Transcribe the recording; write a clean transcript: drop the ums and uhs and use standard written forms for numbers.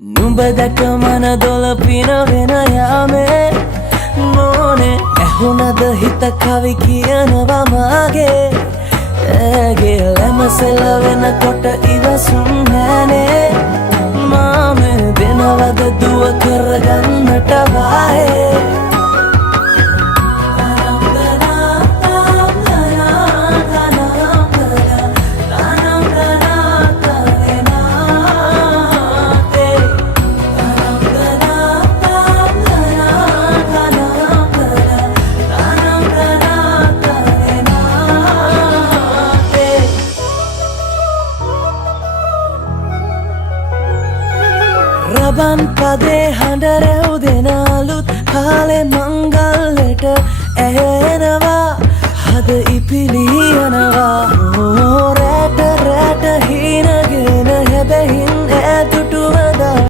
නුඹදක මන දොල පින වෙන යාමේ නෝනේ ඇහුණද හිත කවි කියනවා මාගේ ඇගේ ලැමසෙල වෙනකොට ඉවසුම් නෑනේ මාමේ දෙනවද දුව කරගන්නට වායේ රබන් පදේ හඬ රැව් දෙන අලුත් කාලේ මංගල්ලට ඇහෙනවා හද ඉපිලියනවා රැට රැට හීනගෙන හැබැයින් ඈ දුටුවදා